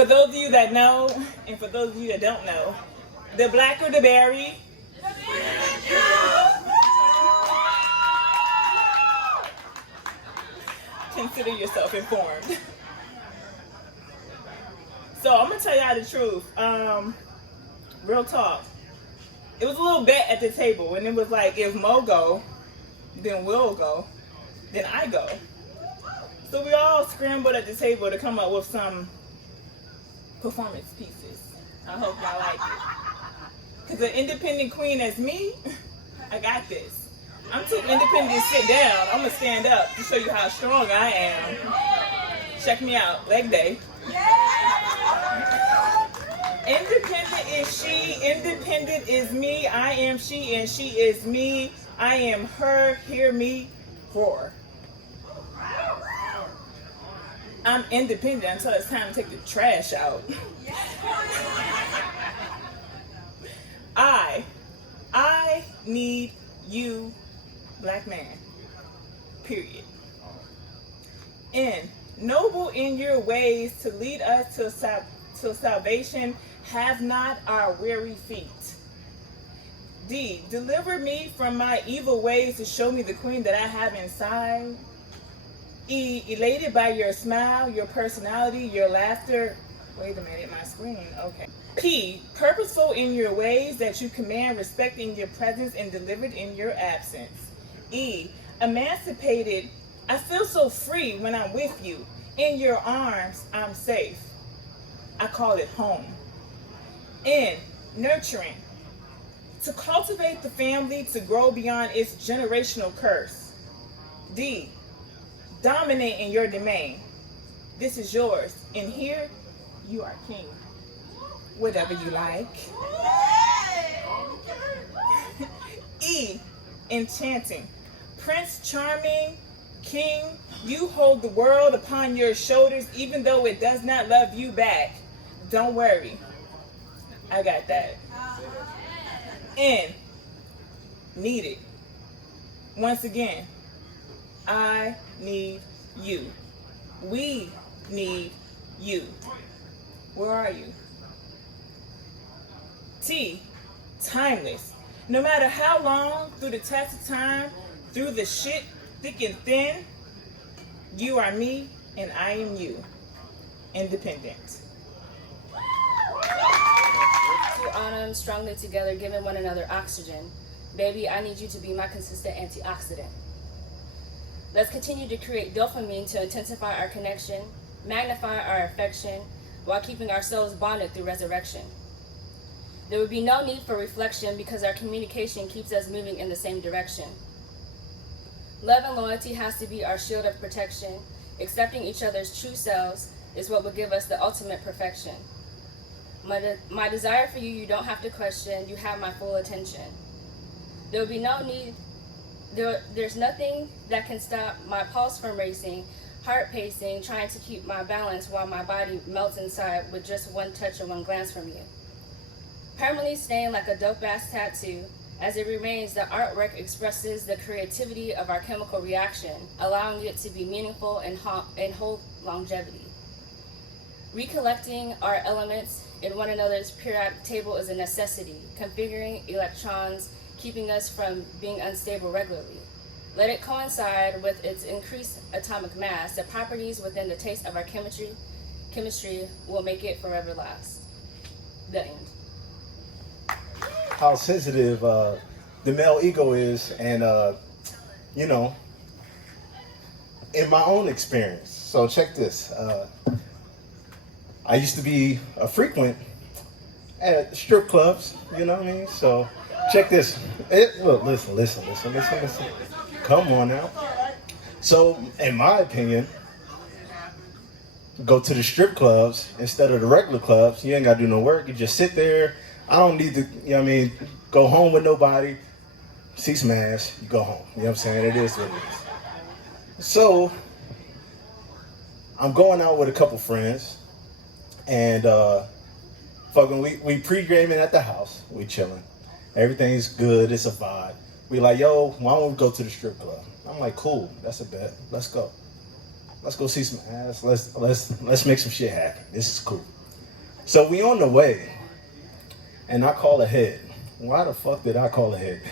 for those of you that know, and for those of you that don't know, the Blkr Da Berri. Consider yourself informed. So I'm gonna tell y'all the truth. Real talk. It was a little bet at the table, and it was like, if Mo go, then we'll go, then I go. So we all scrambled at the table to come up with some performance pieces. I hope y'all like it. Because an independent queen as me, I got this. I'm too independent to sit down. I'm going to stand up to show you how strong I am. Check me out. Leg day. Independent is she. Independent is me. I am she and she is me. I am her. Hear me roar. I'm independent until it's time to take the trash out. I need you, black man, period. N, noble in your ways to lead us to salvation, have not our weary feet. D, deliver me from my evil ways to show me the queen that I have inside. E, elated by your smile, your personality, your laughter. Wait a minute, my screen, okay. P, purposeful in your ways that you command respect in your presence and delivered in your absence. E, emancipated, I feel so free when I'm with you. In your arms, I'm safe. I call it home. N, nurturing, to cultivate the family to grow beyond its generational curse. D, dominate in your domain. This is yours, and here you are king. Whatever you like. E, enchanting, Prince Charming, king, you hold the world upon your shoulders even though it does not love you back. Don't worry, I got that. N, needed. Once again, I need you. We need you. Where are you? T, timeless. No matter how long, through the test of time, through the shit, thick and thin, you are me and I am you. Independent. To honor them strongly together, giving one another oxygen. Baby, I need you to be my consistent antioxidant. Let's continue to create dopamine to intensify our connection, magnify our affection, while keeping ourselves bonded through resurrection. There would be no need for reflection because our communication keeps us moving in the same direction. Love and loyalty has to be our shield of protection. Accepting each other's true selves is what will give us the ultimate perfection. My desire for you, you don't have to question. You have my full attention. There will be no need. There's nothing that can stop my pulse from racing, heart pacing, trying to keep my balance while my body melts inside with just one touch or one glance from you. Permanently staying like a dope-ass tattoo, as it remains, the artwork expresses the creativity of our chemical reaction, allowing it to be meaningful and hold longevity. Recollecting our elements in one another's periodic table is a necessity, configuring electrons, keeping us from being unstable regularly. Let it coincide with its increased atomic mass. The properties within the taste of our chemistry will make it forever last. The end. How sensitive the male ego is, and you know, in my own experience. So check this. I used to be a frequent at strip clubs, you know what I mean? So check this. Look, listen. Come on now. So in my opinion, go to the strip clubs instead of the regular clubs. You ain't gotta do no work. You just sit there. I don't need to, you know what I mean, go home with nobody, see some ass, you go home. You know what I'm saying? It is what it is. So, I'm going out with a couple friends, and we pre-gaming at the house. We chilling. Everything's good, it's a vibe. We like, yo, why don't we go to the strip club? I'm like, cool, that's a bet. Let's go. Let's go see some ass. Let's make some shit happen. This is cool. So we on the way, and I call ahead. Why the fuck did I call ahead?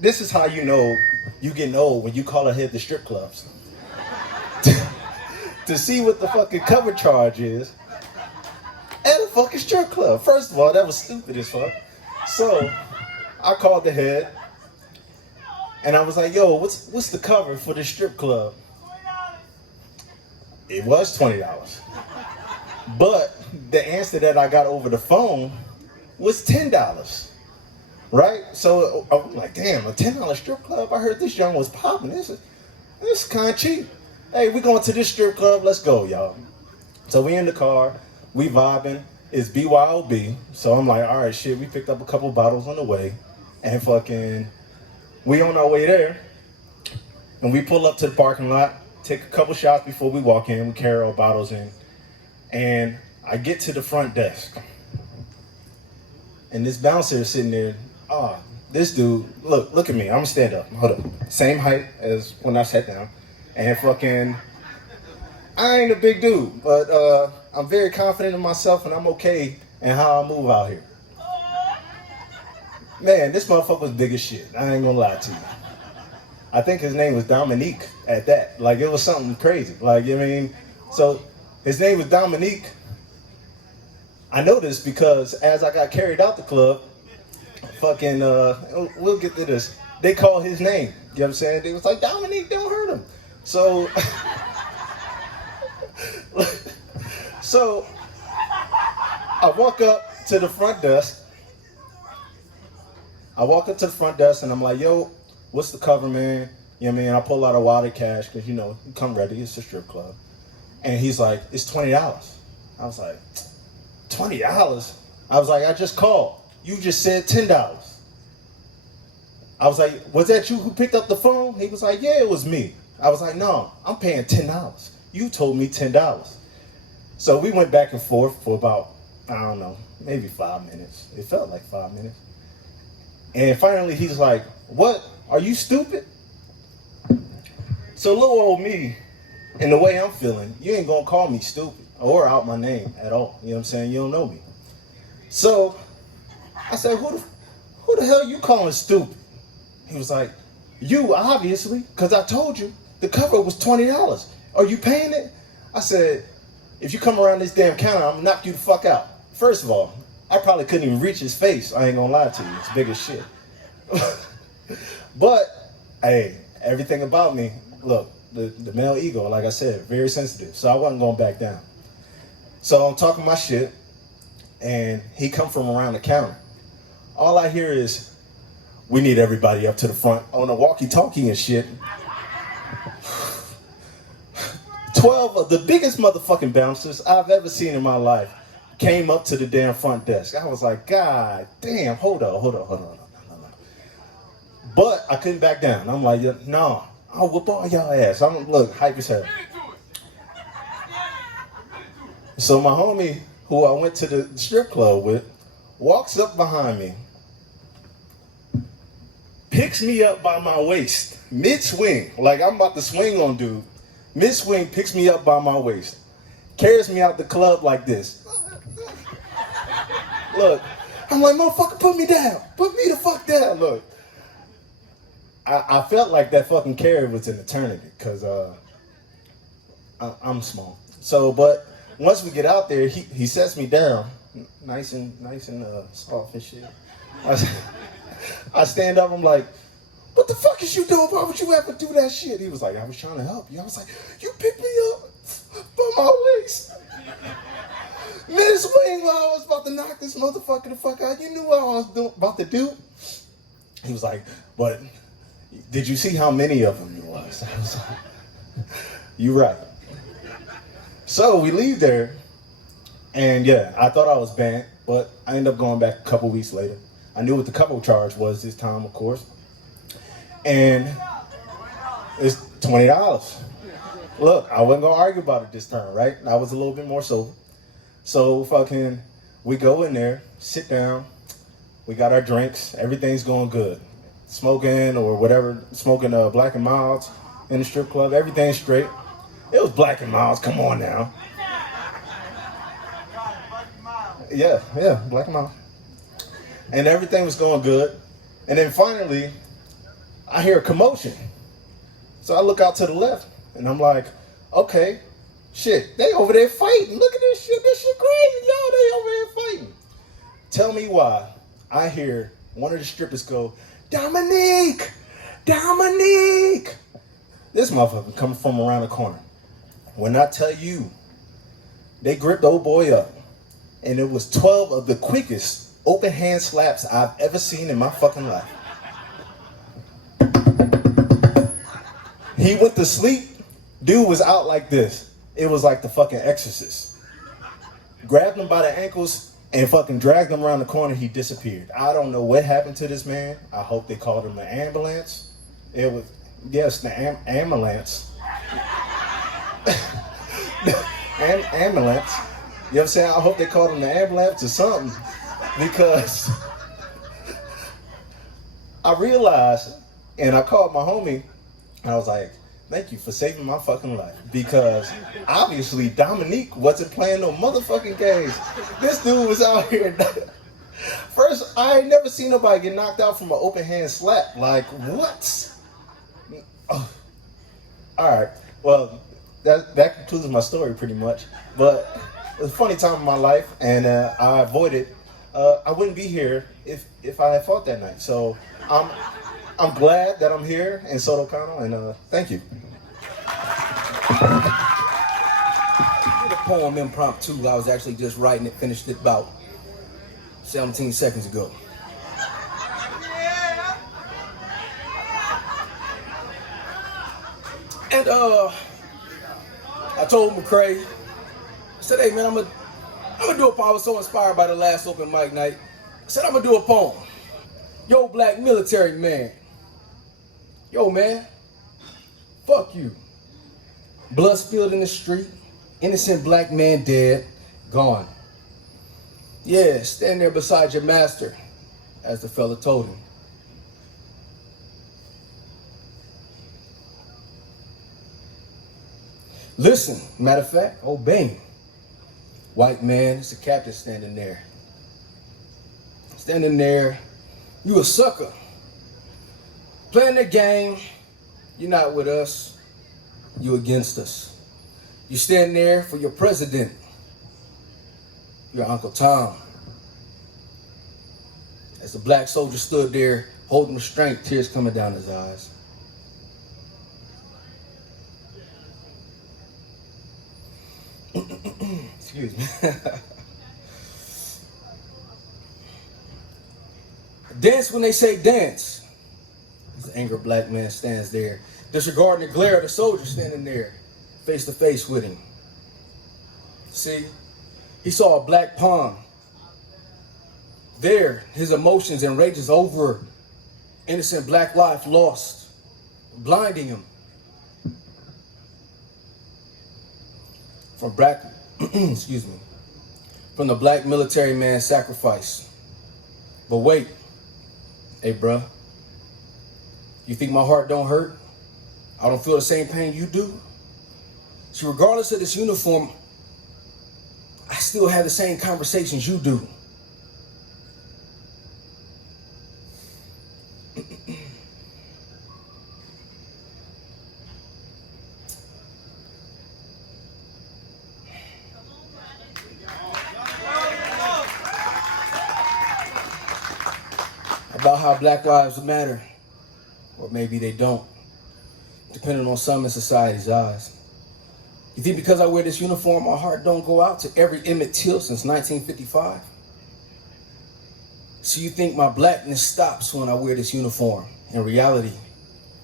This is how you know you getting old, when you call ahead the strip clubs. To see what the fucking cover charge is at a fucking strip club. First of all, that was stupid as fuck. So I called ahead, and I was like, yo, what's the cover for the strip club? It was $20. But the answer that I got over the phone was $10. Right? So I'm like, damn, a $10 strip club? I heard this young was popping. This is kind of cheap. Hey, we going to this strip club. Let's go, y'all. So we in the car. We vibing. It's BYOB. So I'm like, all right, shit. We picked up a couple bottles on the way. And fucking, we on our way there. And we pull up to the parking lot. Take a couple shots before we walk in. We carry our bottles in. And I get to the front desk. And this bouncer is sitting there. This dude, look at me. I'm gonna stand up. Hold up. Same height as when I sat down. And fucking, I ain't a big dude, but I'm very confident in myself, and I'm okay in how I move out here. Man, this motherfucker was big as shit. I ain't gonna lie to you. I think his name was Dominique at that. Like, it was something crazy. Like, you know what I mean? So his name was Dominique. I know this because as I got carried out the club, fucking, we'll get to this. They called his name. You know what I'm saying? They was like, Dominique, don't hurt him. So, I walk up to the front desk. And I'm like, yo, what's the cover, man? You know what I mean? I pull out a wad of cash because, you know, come ready. It's a strip club. And he's like, it's $20. I was like, $20? I was like, I just called. You just said $10. I was like, was that you who picked up the phone? He was like, yeah, it was me. I was like, no, I'm paying $10. You told me $10. So we went back and forth for about, I don't know, maybe 5 minutes. It felt like 5 minutes. And finally he's like, what? Are you stupid? So little old me, in the way I'm feeling, you ain't gonna call me stupid or out my name at all. You know what I'm saying? You don't know me. So I said, who the hell you calling stupid? He was like, you, obviously, because I told you the cover was $20. Are you paying it? I said, if you come around this damn counter, I'm gonna knock you the fuck out. First of all, I probably couldn't even reach his face. I ain't gonna lie to you. It's big as shit. But, hey, everything about me, look, the male ego, like I said, very sensitive. So I wasn't going back down. So I'm talking my shit, and he come from around the counter. All I hear is, we need everybody up to the front on a walkie-talkie and shit. 12 of the biggest motherfucking bouncers I've ever seen in my life came up to the damn front desk. I was like, God damn, hold on. But I couldn't back down. I'm like, no, I'll whoop all y'all ass. I'm, look, hype as hell. So my homie, who I went to the strip club with, walks up behind me, picks me up by my waist, mid-swing, like I'm about to swing on dude. Mid-swing, picks me up by my waist, carries me out the club like this. Look, I'm like, motherfucker, put me down. Put me the fuck down, look. I felt like that fucking carry was an eternity, because I'm small. So, but once we get out there, he sets me down, nice and soft and shit. I stand up, I'm like, what the fuck is you doing? Why would you ever do that shit? He was like, I was trying to help you. I was like, you picked me up by my waist. Mid-swing while I was about to knock this motherfucker the fuck out. You knew what I was about to do? He was like, but did you see how many of them there was? I was like, you right. So we leave there, and yeah, I thought I was banned, but I ended up going back a couple weeks later. I knew what the couple charge was this time, of course. And it's $20. Look, I wasn't gonna argue about it this time, right? I was a little bit more sober. So fucking, we go in there, sit down, we got our drinks, everything's going good. Smoking or whatever, smoking Black and Milds in the strip club, everything's straight. It was Black and Milds, come on now. Yeah, black him out. And everything was going good. And then finally, I hear a commotion. So I look out to the left, and I'm like, okay, shit, they over there fighting. Look at this shit. This shit crazy, y'all. They over here fighting. Tell me why I hear one of the strippers go, Dominique! Dominique! This motherfucker coming from around the corner. When I tell you, they gripped the old boy up, and it was 12 of the quickest open hand slaps I've ever seen in my fucking life. He went to sleep. Dude was out like this. It was like the fucking Exorcist. Grabbed him by the ankles and fucking dragged him around the corner. He disappeared. I don't know what happened to this man. I hope they called him an ambulance. It was, yes, the ambulance. Ambulance. You know what I'm saying? I hope they called him the ambulance or something. Because I realized, and I called my homie, and I was like, thank you for saving my fucking life. Because obviously Dominique wasn't playing no motherfucking games. This dude was out here. First, I ain't never seen nobody get knocked out from an open hand slap. Like, what? Oh. All right. Well, that concludes my story pretty much. But it was a funny time in my life, and I avoided. I wouldn't be here if I had fought that night. So I'm glad that I'm here in Soto Kano, and thank you. The poem impromptu, I was actually just writing it, finished it about 17 seconds ago. And I told McCray, I said, hey man, I'm gonna do a poem. I was so inspired by the last open mic night. I said, I'm gonna do a poem. Yo, black military man. Yo, man. Fuck you. Blood spilled in the street. Innocent black man dead. Gone. Yeah, stand there beside your master, as the fella told him. Listen, matter of fact, obey me. White man, it's the captain standing there. Standing there, you a sucker. Playing the game, you're not with us, you against us. You stand there for your president, your Uncle Tom. As the black soldier stood there, holding restraint, tears coming down his eyes. Excuse me. Dance when they say dance. This angry black man stands there, disregarding the glare of the soldier standing there, face to face with him. See, he saw a black pond. There, his emotions and rages over innocent black life lost, blinding him. From black, excuse me, from the black military man's sacrifice. But wait, hey bruh, you think my heart don't hurt? I don't feel the same pain you do? See, regardless of this uniform, I still have the same conversations you do. About how Black Lives Matter, or maybe they don't, depending on some in society's eyes. You think because I wear this uniform, my heart don't go out to every Emmett Till since 1955? So you think my blackness stops when I wear this uniform? In reality,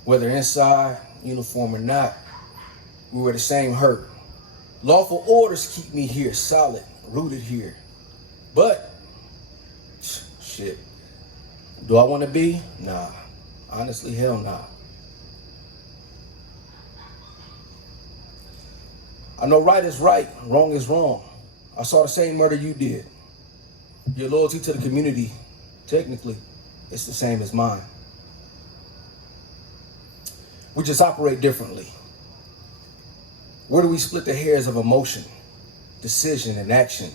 whether inside uniform or not, we wear the same hurt. Lawful orders keep me here, solid, rooted here. But, shit, do I want to be? Nah, honestly, hell nah. I know right is right, wrong is wrong. I saw the same murder you did. Your loyalty to the community, technically, it's the same as mine. We just operate differently. Where do we split the hairs of emotion, decision, and action?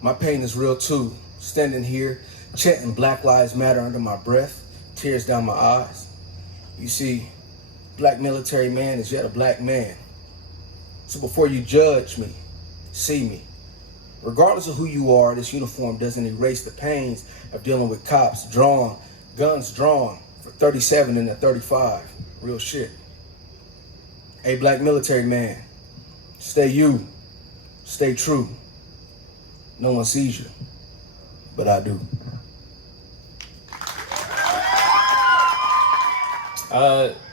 My pain is real too. Standing here, chanting Black Lives Matter under my breath, tears down my eyes. You see, black military man is yet a black man. So before you judge me, see me. Regardless of who you are, this uniform doesn't erase the pains of dealing with cops guns drawn for 37 and a 35. Real shit. Hey, black military man, stay you, stay true. No one sees you, but I do.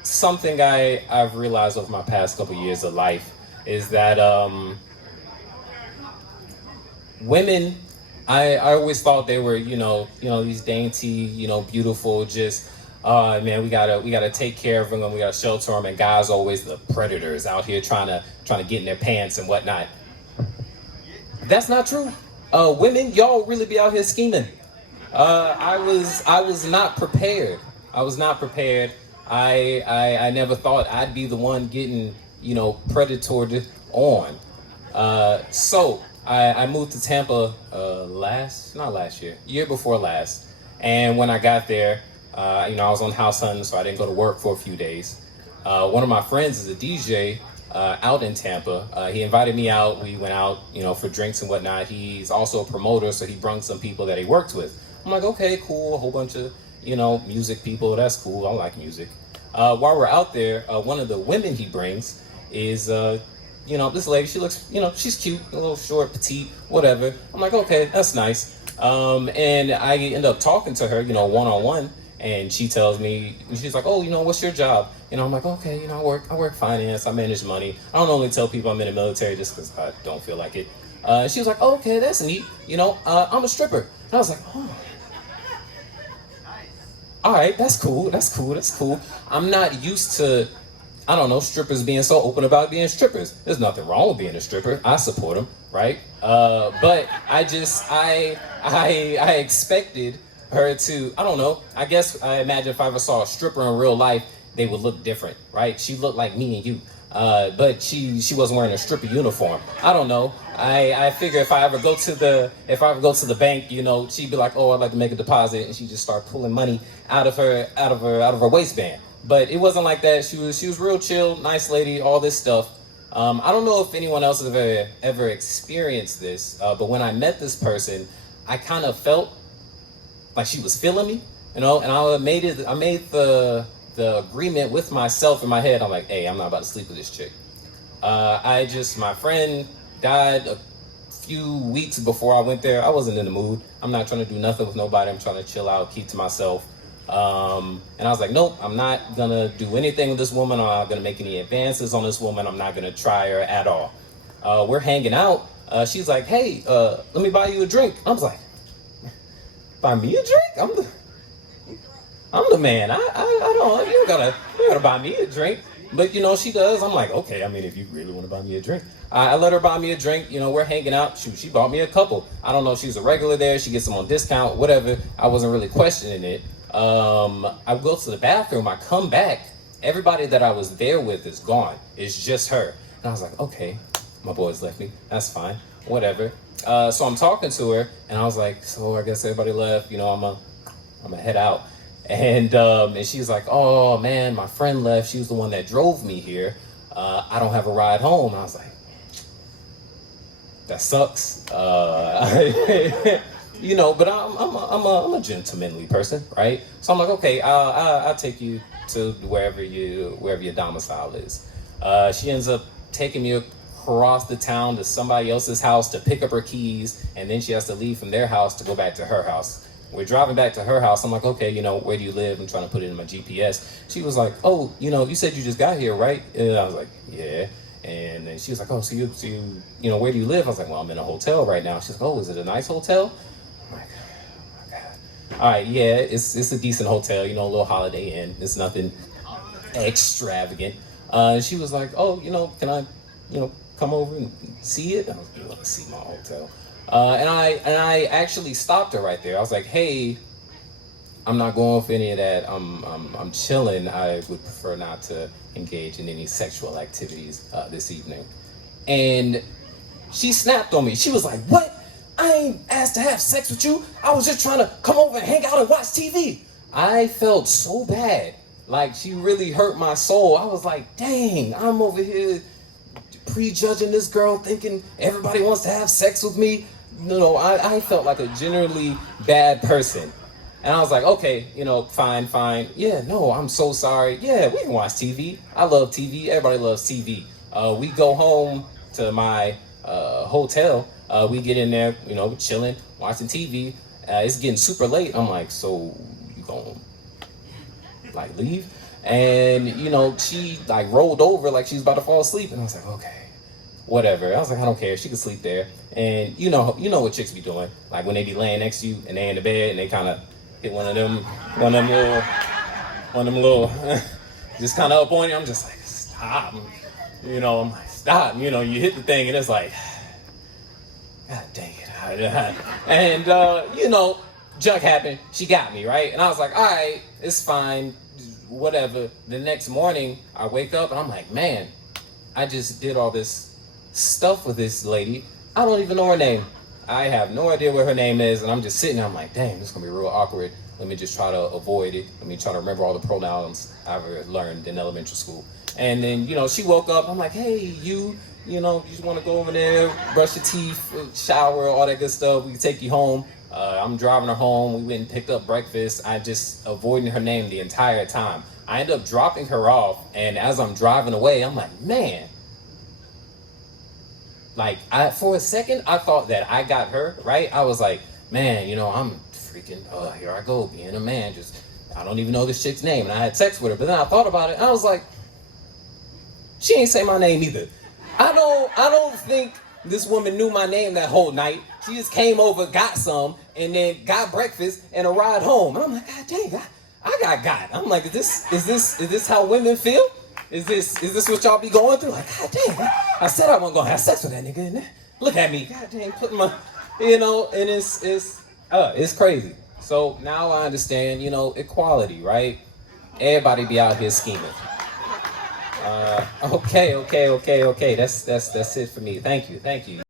Something I've realized over my past couple years of life is that women, I always thought they were, these dainty, beautiful, just, man, we gotta take care of them and we gotta shelter them. And guys always the predators out here trying to get in their pants and whatnot. That's not true. Women, y'all really be out here scheming. I was not prepared. I never thought I'd be the one getting, predatored on. So I moved to Tampa year before last. And when I got there, I was on house hunting, so I didn't go to work for a few days. One of my friends is a DJ out in Tampa. He invited me out. We went out, for drinks and whatnot. He's also a promoter, so he brought some people that he worked with. I'm like, okay, cool, a whole bunch of, music people. That's cool. I like music. While we're out there, one of the women he brings is, this lady. She looks, she's cute, a little short, petite, whatever. I'm like, okay, that's nice. And I end up talking to her, one-on-one. And she tells me, she's like, oh, what's your job? I'm like, okay, I work finance, I manage money. I don't only tell people I'm in the military just because I don't feel like it. She was like, oh, okay, that's neat. I'm a stripper. And I was like, oh. All right, that's cool. I'm not used to, strippers being so open about being strippers. There's nothing wrong with being a stripper. I support them, right? But I expected her to, I guess I imagine if I ever saw a stripper in real life, they would look different, right? She looked like me and you, but she wasn't wearing a stripper uniform. I don't know. I figure if I ever go to the bank, she'd be like, oh, I'd like to make a deposit, and she just start pulling money out of her waistband. But it wasn't like that. She was real chill, nice lady, all this stuff. I don't know if anyone else has ever experienced this, but when I met this person, I kind of felt like she was feeling me, and I made the agreement with myself in my head. I'm like, hey, I'm not about to sleep with this chick. My friend died a few weeks before I went there. I wasn't in the mood. I'm not trying to do nothing with nobody. I'm trying to chill out, keep to myself. And I was like, nope, I'm not gonna do anything with this woman. I'm not gonna make any advances on this woman. I'm not gonna try her at all. We're hanging out. She's like, hey, let me buy you a drink. I was like, buy me a drink? I'm the man. I don't, you gotta buy me a drink. But she does. I'm like, okay, if you really want to buy me a drink. I let her buy me a drink. We're hanging out. She bought me a couple. I don't know if she's a regular there. She gets them on discount, whatever. I wasn't really questioning it. I go to the bathroom. I come back. Everybody that I was there with is gone. It's just her. And I was like, okay, my boys left me. That's fine. Whatever. So I'm talking to her, and I was like, so I guess everybody left. I'm gonna head out. And she's like, oh man, my friend left. She was the one that drove me here. I don't have a ride home. And I was like, that sucks. But I'm a gentlemanly person, right? So I'm like, okay, I'll take you to wherever your domicile is. She ends up taking me across the town to somebody else's house to pick up her keys, and then she has to leave from their house to go back to her house. We're driving back to her house. I'm like, okay, where do you live? I'm trying to put it in my GPS. She was like, oh, you said you just got here, right? And I was like, yeah. And then she was like, oh, so you, where do you live? I was like, well, I'm in a hotel right now. She's like, oh, is it a nice hotel? I'm like, oh my God. All right, yeah, it's a decent hotel, a little Holiday Inn. It's nothing extravagant. She was like, oh, can I, come over and see it? I was like, you want to see my hotel? And I actually stopped her right there. I was like, hey, I'm not going for any of that. I'm chilling. I would prefer not to engage in any sexual activities this evening. And she snapped on me. She was like, what? I I ain't asked to have sex with you. I was just trying to come over and hang out and watch TV. I felt so bad. Like, she really hurt my soul. I was like, dang, I'm over here prejudging this girl, thinking everybody wants to have sex with me. I felt like a generally bad person. And I was like, okay, fine. Yeah, no, I'm so sorry. Yeah, we can watch TV. I love TV. Everybody loves TV. We go home to my hotel. We get in there, chilling, watching TV. It's getting super late. I'm like, so you gonna leave? And she rolled over like she was about to fall asleep. And I was like, okay, whatever. I was like, I don't care. She can sleep there. And you know what chicks be doing, like when they be laying next to you and they in the bed and they kind of hit one of them little just kind of up on you. I'm just like, stop. I'm like, stop. You hit the thing and it's like, God dang it. And junk happened. She got me, right? And I was like, all right, it's fine, whatever. The next morning I wake up and I'm like, man, I just did all this stuff with this lady. I don't even know her name. I have no idea what her name is, and I'm just sitting there, I'm like, dang, this is gonna be real awkward. Let me just try to avoid it. Let me try to remember all the pronouns I ever learned in elementary school. And then, she woke up, I'm like, hey, you just wanna go over there, brush your teeth, shower, all that good stuff. We can take you home. I'm driving her home. We went and picked up breakfast. I just avoiding her name the entire time. I ended up dropping her off, and as I'm driving away, I'm like, man, for a second, I thought that I got her, right? I was like, man, I'm freaking, here I go, being a man, I don't even know this chick's name, and I had sex with her, but then I thought about it, and I was like, she ain't say my name either. I don't think this woman knew my name that whole night. She just came over, got some, and then got breakfast and a ride home. And I'm like, God dang, I got. I'm like, is this how women feel? Is this what y'all be going through? Like, God dang, I said I wasn't gonna have sex with that nigga, and look at me, God dang, putting my, and it's crazy. So now I understand, equality, right? Everybody be out here scheming. Okay. That's it for me. Thank you.